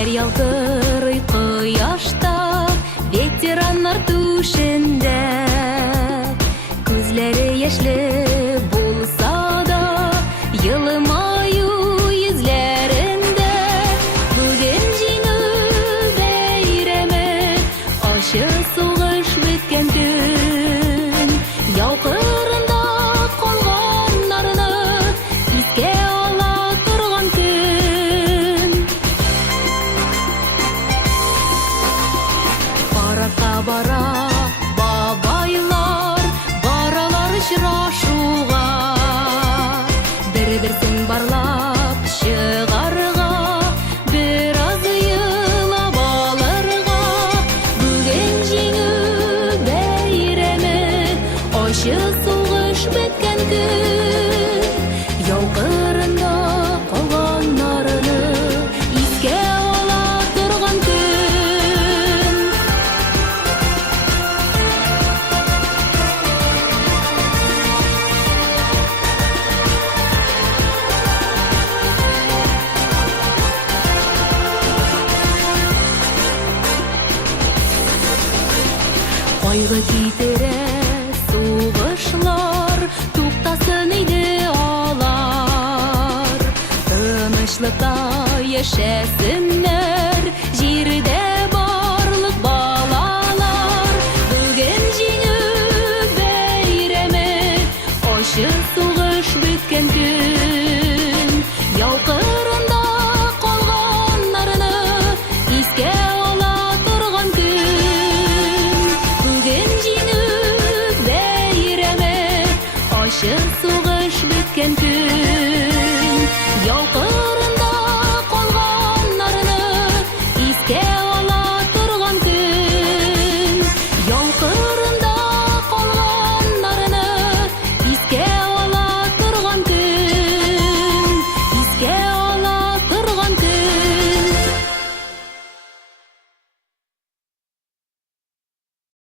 Күзләр ялтырый кояшта, ветераннар түшендә. Күзләре яшьле булса да, елмаю йөзләрендә. Бүген җиңү бәйрәме, ачы сугыш беткән көн. Яу кырында калганнарны искә ала торган көн. Парадка бара бабайлар, баралар очрашуга. Бер-берсен барлап чыгарга, бераз йылап алырга. Бүген җиңү бәйрәме, ачы сугыш беткән көн. Яу кырында калганнарны искә ала торган көн. Кайгы китерә сугышлар, туктасын иде алар. Тынычлыкта яшәсеннәр, җирдә